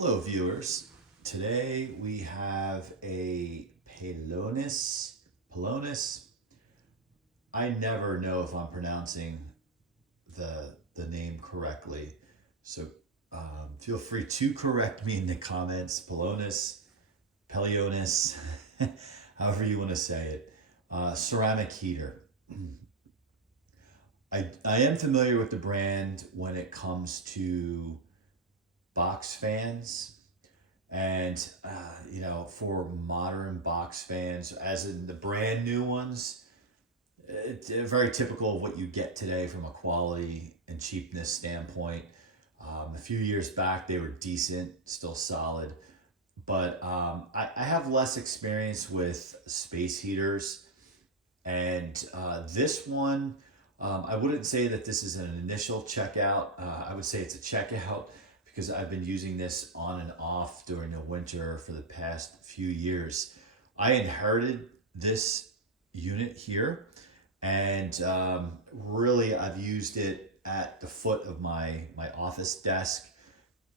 Hello viewers. Today we have a Pelonis. I never know if I'm pronouncing the name correctly. So feel free to correct me in the comments. Pelonis, however you want to say it. Ceramic heater. I am familiar with the brand when it comes to box fans. And, for modern box fans, as in the brand new ones, it's very typical of what you get today from a quality and cheapness standpoint. A few years back, they were decent, still solid. But I have less experience with space heaters. And this one, I wouldn't say that this is an initial checkout. I would say it's a checkout because I've been using this on and off during the winter for the past few years. I inherited this unit here, and really I've used it at the foot of my office desk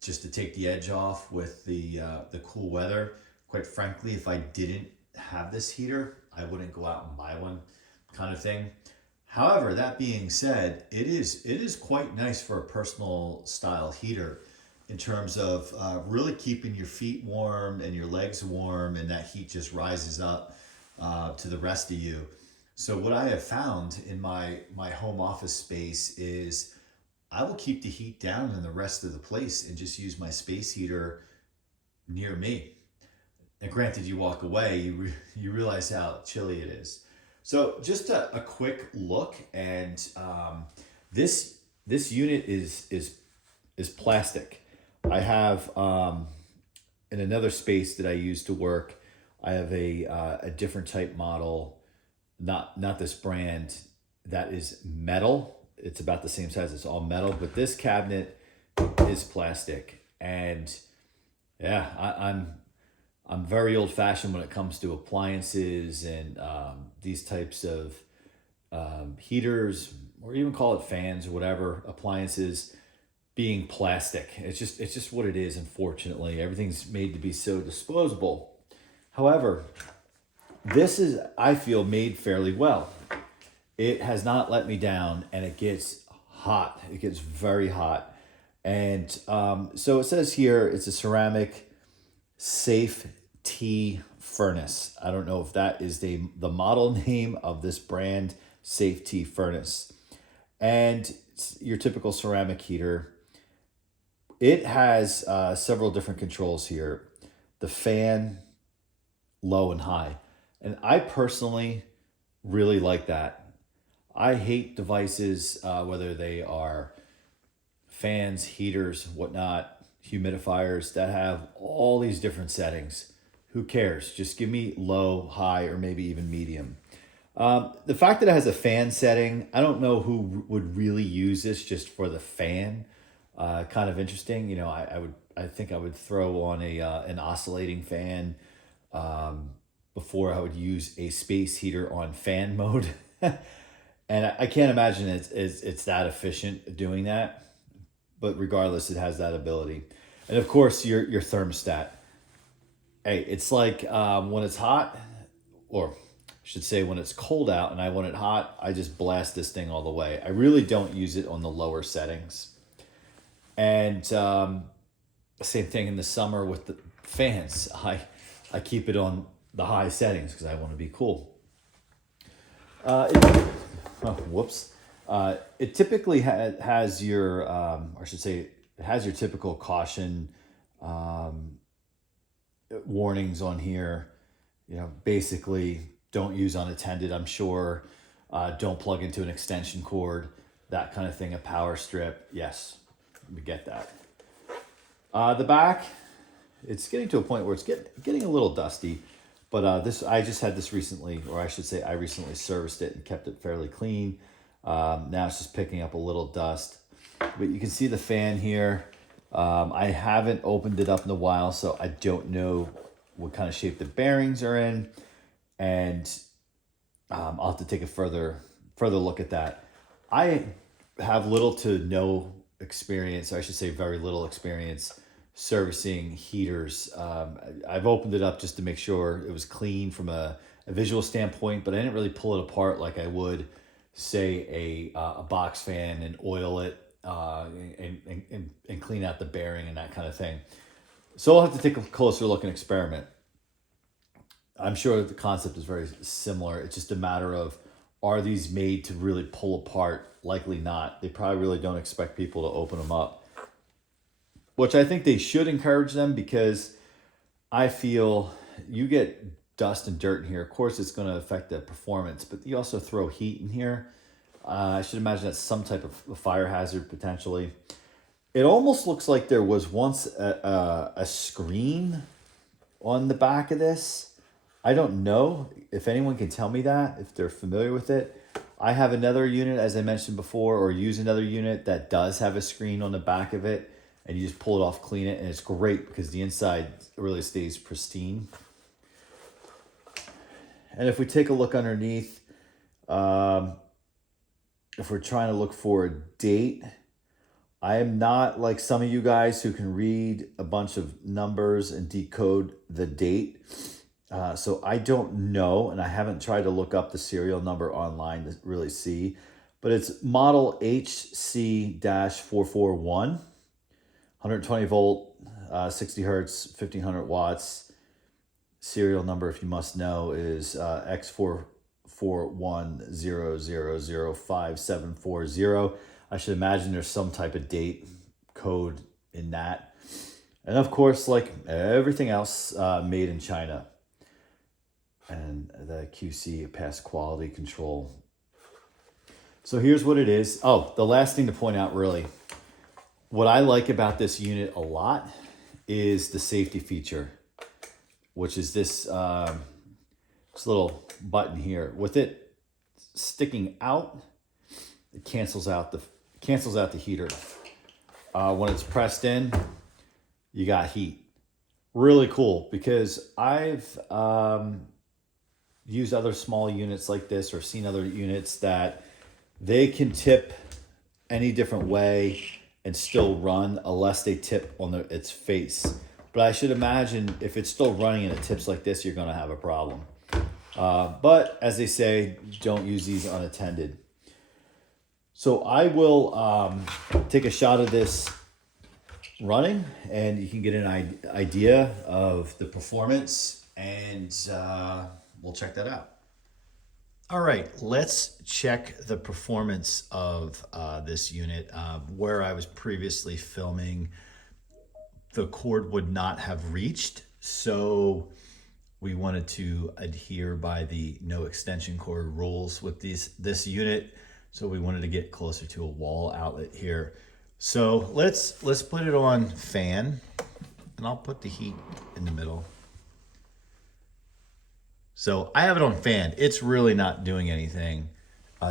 just to take the edge off with the cool weather. Quite frankly, if I didn't have this heater, I wouldn't go out and buy one, kind of thing. However, that being said, it is quite nice for a personal style heater in terms of really keeping your feet warm and your legs warm, and that heat just rises up to the rest of you. So what I have found in my home office space is I will keep the heat down in the rest of the place and just use my space heater near me. And granted, you walk away, you realize how chilly it is. So just a quick look, and this unit is plastic. I have in another space that I use to work, I have a different type model, not this brand, that is metal. It's about the same size. It's all metal, but this cabinet is plastic. And yeah, I'm very old fashioned when it comes to appliances and these types of heaters, or even call it fans or whatever, appliances being plastic. It's just what it is. Unfortunately, everything's made to be so disposable. However, this is, I feel, made fairly well. It has not let me down, and it gets hot. It gets very hot. And so it says here it's a ceramic safe tea furnace. I don't know if that is the model name of this brand, Safe Tea Furnace. And it's your typical ceramic heater. It has several different controls here. The fan, low and high. And I personally really like that. I hate devices, whether they are fans, heaters, whatnot, humidifiers that have all these different settings. Who cares? Just give me low, high, or maybe even medium. The fact that it has a fan setting, I don't know who would really use this just for the fan. Kind of interesting. I think I would throw on an oscillating fan before I would use a space heater on fan mode. And I can't imagine it's that efficient doing that. But regardless, it has that ability. And of course, your thermostat. Hey, it's like when it's hot, or I should say when it's cold out and I want it hot, I just blast this thing all the way. I really don't use it on the lower settings. And same thing in the summer with the fans. I keep it on the high settings because I want to be cool. Whoops. It typically has your, or I should say, it has your typical caution warnings on here. Basically, don't use unattended, I'm sure. Don't plug into an extension cord, that kind of thing, a power strip. Yes, we get that. The back, it's getting to a point where it's getting a little dusty. But I just had this recently, or I should say I recently serviced it and kept it fairly clean. Now it's just picking up a little dust. But you can see the fan here. I haven't opened it up in a while, so I don't know what kind of shape the bearings are in. And I'll have to take a further look at that. I have little to no experience, or I should say very little experience servicing heaters. I've opened it up just to make sure it was clean from a visual standpoint, but I didn't really pull it apart like I would, say, a box fan and oil it and clean out the bearing and that kind of thing. So I'll have to take a closer look and experiment. I'm sure the concept is very similar. It's just a matter of, are these made to really pull apart? Likely not. They probably really don't expect people to open them up, which I think they should encourage them, because I feel you get dust and dirt in here. Of course, it's going to affect the performance, but you also throw heat in here. I should imagine that's some type of fire hazard potentially. It almost looks like there was once a screen on the back of this. I don't know if anyone can tell me that, if they're familiar with it. I have another unit, as I mentioned before, or use another unit that does have a screen on the back of it, and you just pull it off, clean it, and it's great because the inside really stays pristine. And if we take a look underneath, if we're trying to look for a date, I am not like some of you guys who can read a bunch of numbers and decode the date. So I don't know, and I haven't tried to look up the serial number online to really see, but it's model HC-441, 120 volt, 60 hertz, 1500 watts. Serial number, if you must know, is X441000570. I should imagine there's some type of date code in that. And of course, like everything else, made in China. And the QC passed quality control. So here's what it is. Oh, the last thing to point out, really, what I like about this unit a lot is the safety feature, which is this little button here. With it sticking out, it cancels out the heater. When it's pressed in, you got heat. Really cool, because I've used other small units like this, or seen other units that they can tip any different way and still run, unless they tip on its face. But I should imagine if it's still running and it tips like this, you're going to have a problem. But as they say, don't use these unattended. So I will take a shot of this running, and you can get an idea of the performance, and we'll check that out. All right, let's check the performance of this unit. Where I was previously filming, the cord would not have reached, so we wanted to adhere by the no extension cord rules with this unit. So we wanted to get closer to a wall outlet here. So let's put it on fan, and I'll put the heat in the middle. So I have it on fan. It's really not doing anything.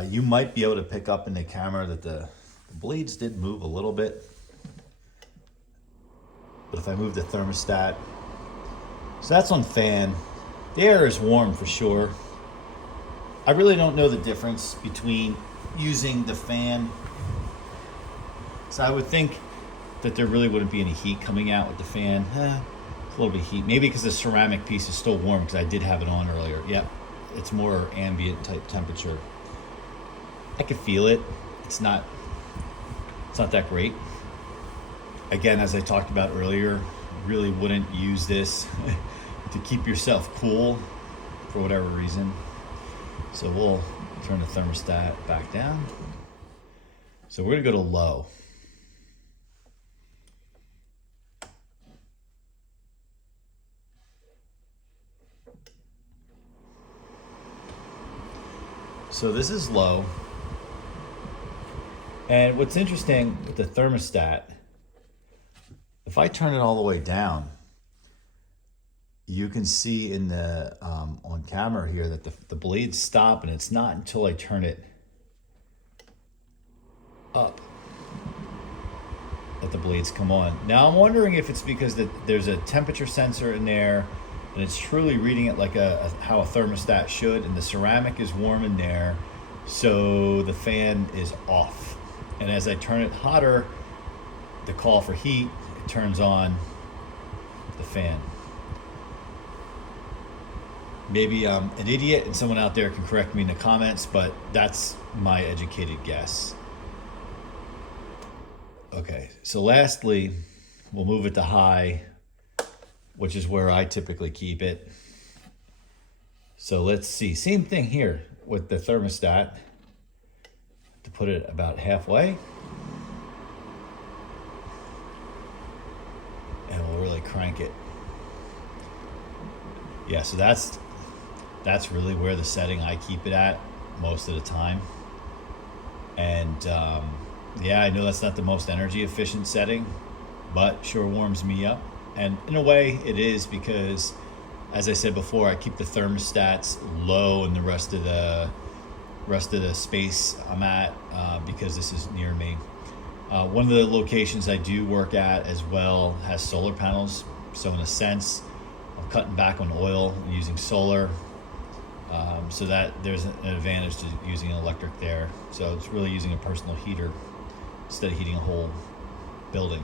You might be able to pick up in the camera that the blades did move a little bit. But if I move the thermostat, so that's on fan. The air is warm for sure. I really don't know the difference between using the fan. So I would think that there really wouldn't be any heat coming out with the fan. A little bit of heat, maybe because the ceramic piece is still warm, because I did have it on earlier. Yep, it's more ambient type temperature. I could feel it. It's not that great. Again, as I talked about earlier, really wouldn't use this to keep yourself cool for whatever reason. So we'll turn the thermostat back down. So we're gonna go to low. So this is low. And what's interesting with the thermostat, if I turn it all the way down, you can see in the on camera here that the blades stop, and it's not until I turn it up that the blades come on. Now I'm wondering if it's because there's a temperature sensor in there, and it's truly reading it like how a thermostat should, and the ceramic is warm in there, so the fan is off. And as I turn it hotter, the call for heat, it turns on, the fan. Maybe I'm an idiot and someone out there can correct me in the comments, but that's my educated guess. Okay, so lastly, we'll move it to high, which is where I typically keep it. So let's see, same thing here with the thermostat, to put it about halfway. And we'll really crank it. Yeah, so that's really where the setting I keep it at most of the time. And yeah, I know that's not the most energy efficient setting, but sure warms me up. And in a way it is, because as I said before, I keep the thermostats low in the rest of the space I'm at, because this is near me. One of the locations I do work at as well has solar panels. So in a sense, I'm cutting back on oil and using solar. So that there's an advantage to using an electric there. So it's really using a personal heater instead of heating a whole building.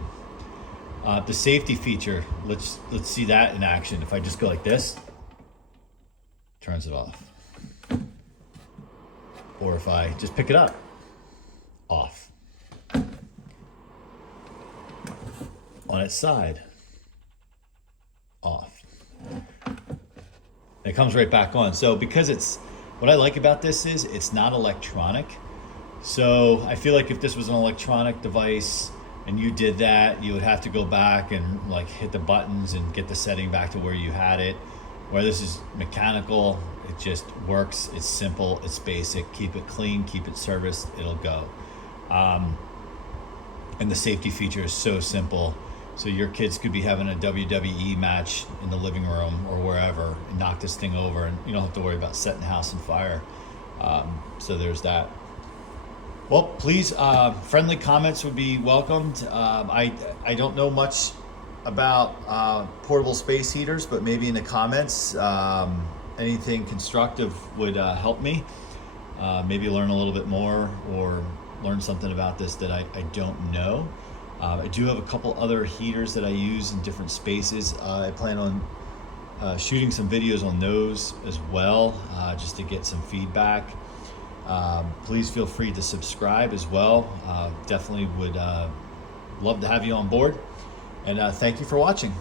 The safety feature, let's see that in action. If I just go like this, turns it off. Or if I just pick it up, off. On its side, off. It comes right back on. So because what I like about this is it's not electronic. So I feel like if this was an electronic device and you did that, you would have to go back and like hit the buttons and get the setting back to where you had it. Where this is mechanical, it just works. It's simple, it's basic. Keep it clean, keep it serviced, it'll go. And the safety feature is so simple. So your kids could be having a WWE match in the living room or wherever and knock this thing over, and you don't have to worry about setting the house on fire. So there's that. Well, please, friendly comments would be welcomed. I don't know much about portable space heaters, but maybe in the comments, anything constructive would help me. Maybe learn a little bit more or learn something about this that I don't know. I do have a couple other heaters that I use in different spaces. I plan on shooting some videos on those as well, just to get some feedback. Please feel free to subscribe as well. Definitely would love to have you on board. And thank you for watching.